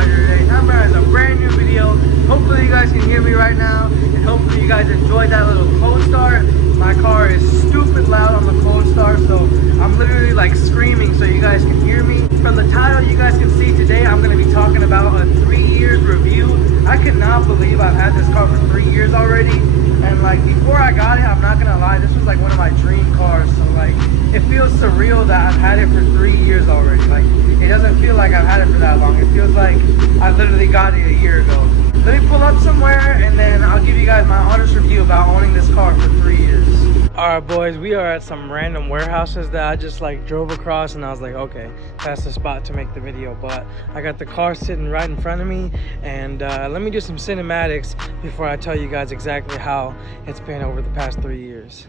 out here today. Time is a brand new video. Hopefully you guys can hear me right now, and hopefully you guys enjoyed that little cold start. My car is stupid loud on the cold start, so I'm literally like screaming so you guys can hear me. From the title you guys can see today, I'm going to be talking about a 3 years review. I cannot believe I've had this car for 3 years already. And like before I got it, I'm not gonna lie, this was like one of my dream cars. So like it feels surreal that I've had it for 3 years already. Like it doesn't feel like I've had it for that long. It feels like I literally got it a year ago. Let me pull up somewhere and then I'll give you guys my honest review about owning this car for 3 years. Alright boys, we are at some random warehouses that I just like drove across, and I was like, okay, that's the spot to make the video. But I got the car sitting right in front of me, and let me do some cinematics before I tell you guys exactly how it's been over the past 3 years.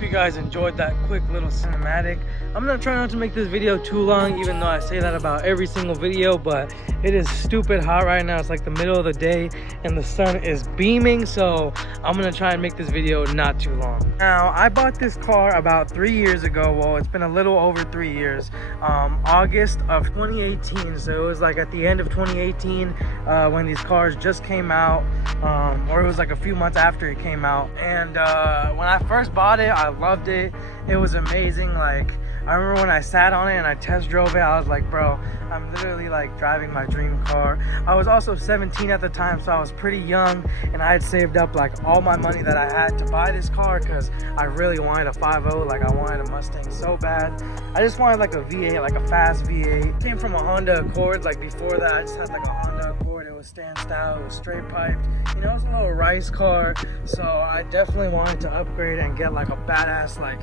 You guys enjoyed that quick little cinematic. I'm gonna try not to make this video too long, even though I say that about every single video, but it is stupid hot right now. It's like the middle of the day and the sun is beaming, so I'm gonna try and make this video not too long. Now, I bought this car about 3 years ago. Well, it's been a little over 3 years. August of 2018, so it was like at the end of 2018 when these cars just came out, or it was like a few months after it came out. And when I first bought it, I loved it. It was amazing. Like I remember when I sat on it and I test drove it, I was like, bro, I'm literally like driving my dream car. I was also 17 at the time, so I was pretty young, and I had saved up like all my money that I had to buy this car because I really wanted a 5.0. Like I wanted a Mustang so bad. I just wanted like a V8, like a fast V8. Came from a Honda Accord. Like before that, I just had like a Honda Accord. It was stand style, it was straight piped. You know, it was a little rice car. So I definitely wanted to upgrade and get like a badass like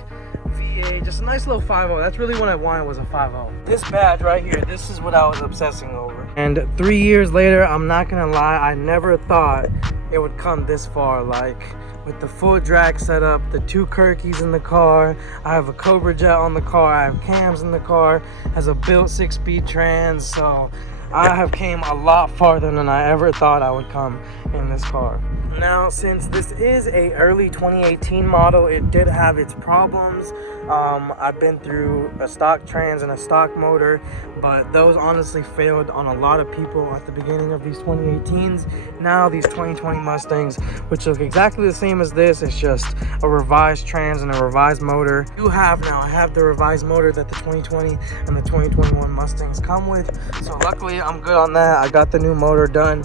V8, just a nice little 5.0. That's really what I wanted, was a 5.0. This badge right here, this is what I was obsessing over. And 3 years later, I'm not gonna lie, I never thought it would come this far. Like with the full drag setup, the 2 Kirkies in the car, I have a Cobra Jet on the car, I have CAMS in the car, has a built 6-speed trans, so I have came a lot farther than I ever thought I would come in this car. Now, since this is a early 2018 model, it did have its problems. I've been through a stock trans and a stock motor, but those honestly failed on a lot of people at the beginning of these 2018s. Now these 2020 Mustangs, which look exactly the same as this, it's just a revised trans and a revised motor. I have the revised motor that the 2020 and the 2021 Mustangs come with, so luckily I'm good on that. I got the new motor done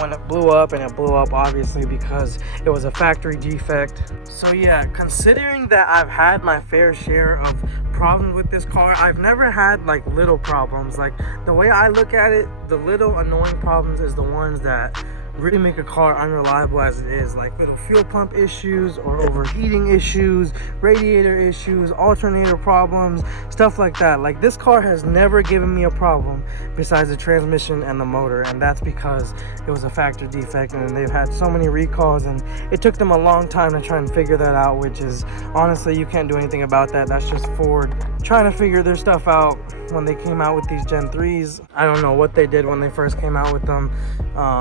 when it blew up, and it blew up obviously because it was a factory defect. So yeah, considering that I've had my fair share of problems with this car, I've never had like little problems. Like the way I look at it, the little annoying problems is the ones that really make a car unreliable as it is, like little fuel pump issues or overheating issues, radiator issues, alternator problems, stuff like that. Like this car has never given me a problem besides the transmission and the motor, and that's because it was a factory defect, and they've had so many recalls, and it took them a long time to try and figure that out, which is honestly, you can't do anything about that. That's just Ford trying to figure their stuff out. When they came out with these Gen 3s, I don't know what they did when they first came out with them.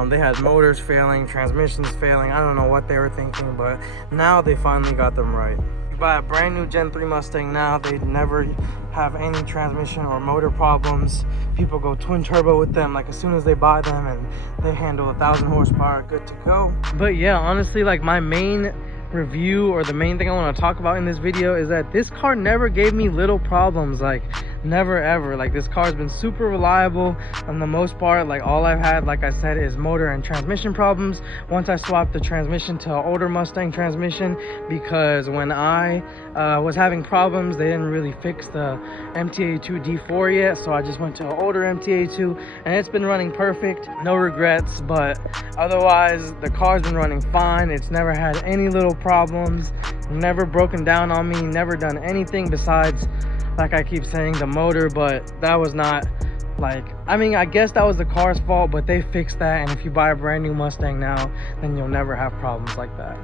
They had motors failing, transmissions failing, I don't know what they were thinking, but now they finally got them right. You buy a brand new Gen 3 Mustang now, they never have any transmission or motor problems. People go twin turbo with them like as soon as they buy them, and they handle 1,000 horsepower, good to go. But yeah, honestly, like my main review, or the main thing I want to talk about in this video, is that this car never gave me little problems. Like never ever. Like this car's been super reliable on the most part. Like all I've had, like I said, is motor and transmission problems. Once I swapped the transmission to an older Mustang transmission, because when I was having problems, they didn't really fix the MTA2 D4 yet, so I just went to an older MTA2, and it's been running perfect, no regrets. But otherwise the car's been running fine. It's never had any little problems, never broken down on me, never done anything besides, like I keep saying, the motor. But that was not Like, I mean, I guess that was the car's fault, but they fixed that, and if you buy a brand new Mustang now, then you'll never have problems like that.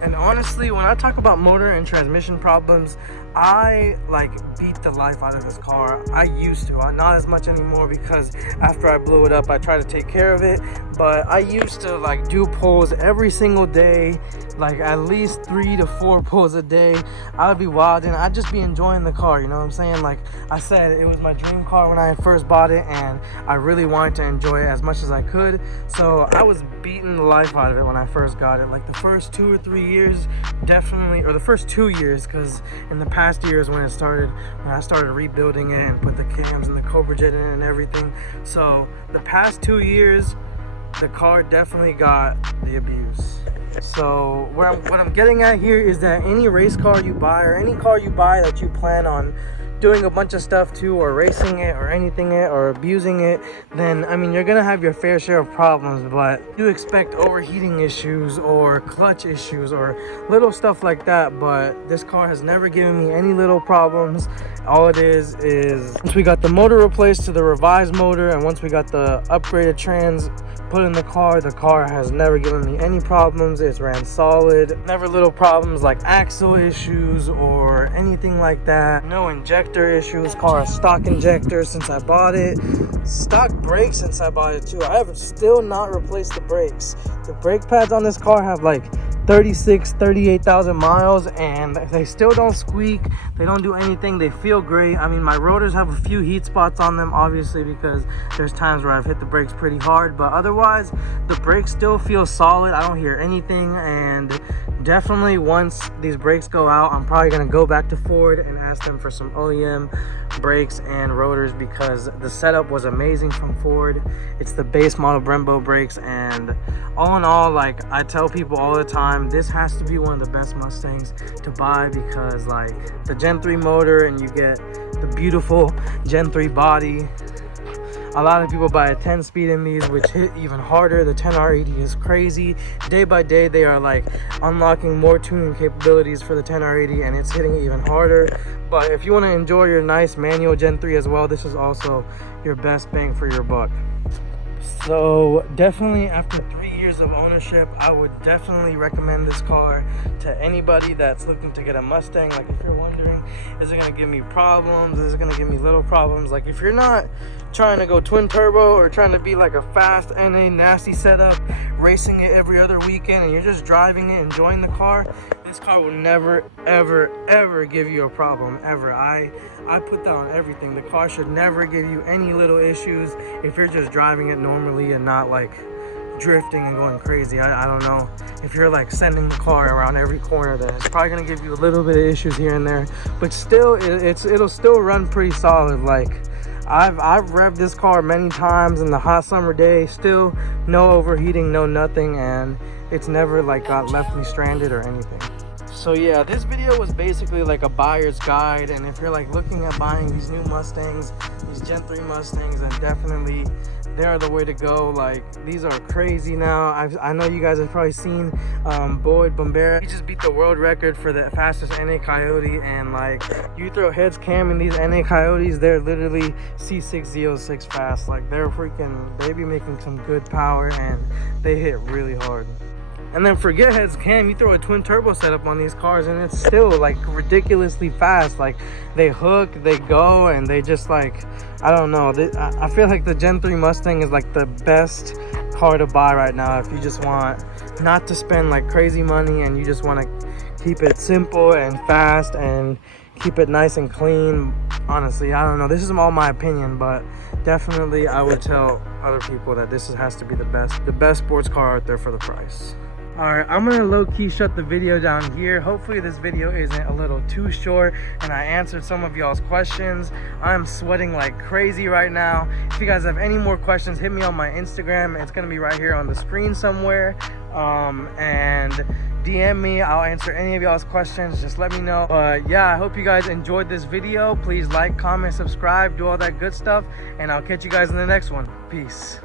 And honestly, when I talk about motor and transmission problems, I like beat the life out of this car. I used to, not as much anymore, because after I blew it up, I try to take care of it. But I used to like do pulls every single day, like at least 3 to 4 pulls a day. I would be wilding. I'd just be enjoying the car, you know what I'm saying? Like I said, it was my dream car when I first bought it, and I really wanted to enjoy it as much as I could. So I was beating the life out of it when I first got it. Like the first 2 or 3 years, definitely, or the first 2 years, because in the past years when I started rebuilding it and put the CAMS and the Cobra Jet in it and everything. So the past 2 years, the car definitely got the abuse. So what I'm getting at here is that any race car you buy, or any car you buy that you plan on doing a bunch of stuff to, or racing it, or anything it, or abusing it, then I mean, you're gonna have your fair share of problems. But you expect overheating issues or clutch issues or little stuff like that. But this car has never given me any little problems. All it is once we got the motor replaced to the revised motor, and once we got the upgraded trans put in the car has never given me any problems. It's ran solid. Never little problems like axle issues or anything like that. No injector issues. Car has stock injector since I bought it. Stock brakes since I bought it too. I have still not replaced the brakes. The brake pads on this car have like 38,000 miles, and they still don't squeak. They don't do anything. They feel great. I mean, my rotors have a few heat spots on them, obviously, because there's times where I've hit the brakes pretty hard, but otherwise the brakes still feel solid. I don't hear anything. And definitely once these brakes go out, I'm probably gonna go back to Ford and ask them for some OEM brakes and rotors, because the setup was amazing from Ford. It's the base model Brembo brakes, and all in all, like I tell people all the time, this has to be one of the best Mustangs to buy, because like the Gen 3 motor, and you get the beautiful Gen 3 body. A lot of people buy a 10-speed in these, which hit even harder. The 10R80 is crazy. Day by day, they are like unlocking more tuning capabilities for the 10R80, and it's hitting even harder. But if you want to enjoy your nice manual Gen 3 as well, this is also your best bang for your buck. So definitely after 3 years of ownership, I would definitely recommend this car to anybody that's looking to get a Mustang. Like if you're wondering, is it going to give me problems? Is it going to give me little problems? Like if you're not trying to go twin turbo or trying to be like a fast NA nasty setup, racing it every other weekend, and you're just driving it, enjoying the car, this car will never, ever, ever give you a problem, ever. I put that on everything. The car should never give you any little issues if you're just driving it normally and not like drifting and going crazy. I don't know. If you're like sending the car around every corner, then it's probably gonna give you a little bit of issues here and there. But still, it'll still run pretty solid. Like I've revved this car many times in the hot summer day, still no overheating, no nothing, and it's never like got left me stranded or anything. So yeah, this video was basically like a buyer's guide, and if you're like looking at buying these new Mustangs, these Gen 3 Mustangs, then definitely they are the way to go. Like these are crazy now. I know you guys have probably seen Boyd Bombera. He just beat the world record for the fastest NA Coyote, and like you throw heads cam in these NA Coyotes, they're literally C6 Z06 fast. Like they're freaking, they be making some good power, and they hit really hard. And then forget heads cam, you throw a twin turbo setup on these cars and it's still like ridiculously fast. Like they hook, they go, and they just like, I don't know, I feel like the Gen 3 Mustang is like the best car to buy right now if you just want not to spend like crazy money, and you just want to keep it simple and fast and keep it nice and clean. Honestly, I don't know, this is all my opinion, but definitely I would tell other people that this has to be the best sports car out there for the price. Alright, I'm gonna low-key shut the video down here. Hopefully this video isn't a little too short and I answered some of y'all's questions. I'm sweating like crazy right now. If you guys have any more questions, hit me on my Instagram. It's gonna be right here on the screen somewhere. And DM me. I'll answer any of y'all's questions. Just let me know. But yeah, I hope you guys enjoyed this video. Please like, comment, subscribe, do all that good stuff, and I'll catch you guys in the next one. Peace.